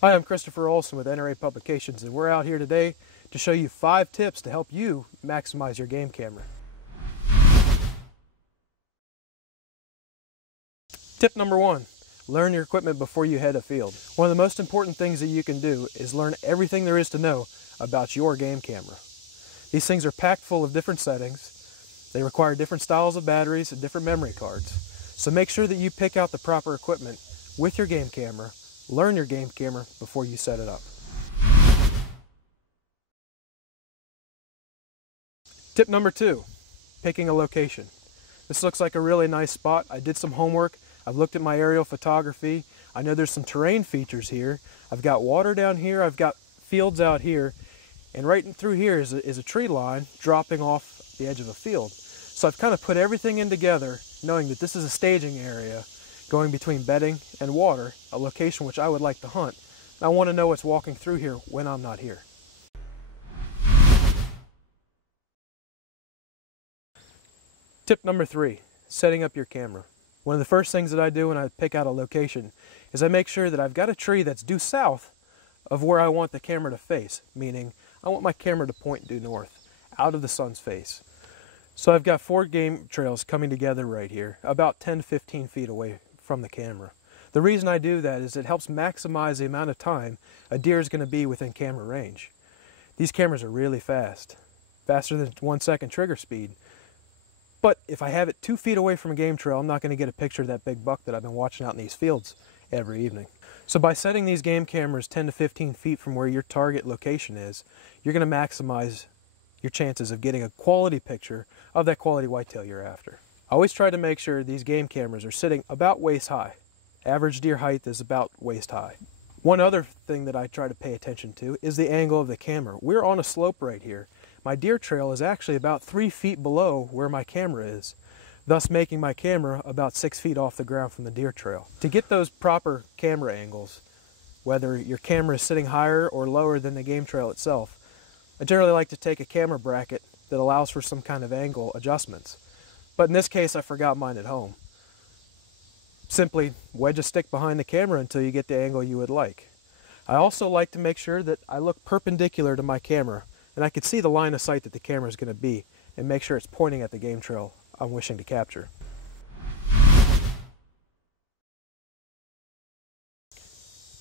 Hi, I'm Christopher Olsen with NRA Publications, and we're out here today to show you 5 tips to help you maximize your game camera. Tip number 1, learn your equipment before you head afield. One of the most important things that you can do is learn everything there is to know about your game camera. These things are packed full of different settings. They require different styles of batteries and different memory cards. So make sure that you pick out the proper equipment with your game camera. Learn your game camera before you set it up. Tip number 2, picking a location. This looks like a really nice spot. I did some homework. I've looked at my aerial photography. I know there's some terrain features here. I've got water down here. I've got fields out here. And right through here is a tree line dropping off the edge of a field. So I've kind of put everything in together, knowing that this is a staging area going between bedding and water, a location which I would like to hunt. And I want to know what's walking through here when I'm not here. Tip number 3, setting up your camera. One of the first things that I do when I pick out a location is I make sure that I've got a tree that's due south of where I want the camera to face, meaning I want my camera to point due north, out of the sun's face. So I've got 4 game trails coming together right here, about 10 to 15 feet away from the camera. The reason I do that is it helps maximize the amount of time a deer is going to be within camera range. These cameras are really fast, faster than 1 second trigger speed. But if I have it 2 feet away from a game trail, I'm not going to get a picture of that big buck that I've been watching out in these fields every evening. So by setting these game cameras 10 to 15 feet from where your target location is, you're going to maximize your chances of getting a quality picture of that quality whitetail you're after. I always try to make sure these game cameras are sitting about waist high. Average deer height is about waist high. One other thing that I try to pay attention to is the angle of the camera. We're on a slope right here. My deer trail is actually about 3 feet below where my camera is, thus making my camera about 6 feet off the ground from the deer trail. To get those proper camera angles, whether your camera is sitting higher or lower than the game trail itself, I generally like to take a camera bracket that allows for some kind of angle adjustments. But in this case, I forgot mine at home. Simply wedge a stick behind the camera until you get the angle you would like. I also like to make sure that I look perpendicular to my camera and I can see the line of sight that the camera is going to be and make sure it's pointing at the game trail I'm wishing to capture.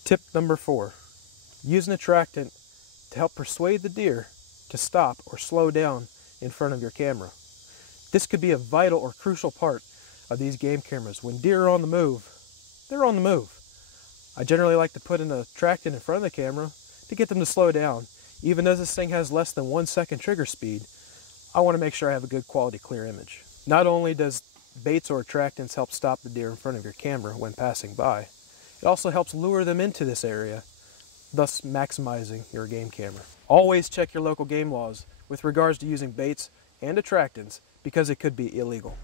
Tip number 4, use an attractant to help persuade the deer to stop or slow down in front of your camera. This could be a vital or crucial part of these game cameras. When deer are on the move, they're on the move. I generally like to put an attractant in front of the camera to get them to slow down. Even though this thing has less than 1 second trigger speed, I want to make sure I have a good quality clear image. Not only does baits or attractants help stop the deer in front of your camera when passing by, it also helps lure them into this area, thus maximizing your game camera. Always check your local game laws with regards to using baits and attractants because it could be illegal.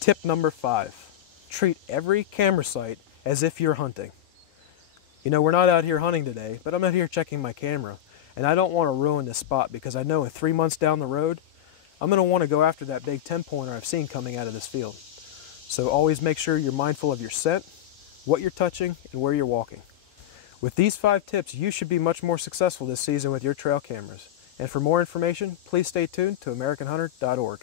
Tip number 5, treat every camera site as if you're hunting. You know, we're not out here hunting today, but I'm out here checking my camera, and I don't want to ruin this spot because I know in 3 months down the road, I'm going to want to go after that big 10-pointer I've seen coming out of this field. So always make sure you're mindful of your scent, what you're touching, and where you're walking. With these 5 tips, you should be much more successful this season with your trail cameras. And for more information, please stay tuned to AmericanHunter.org.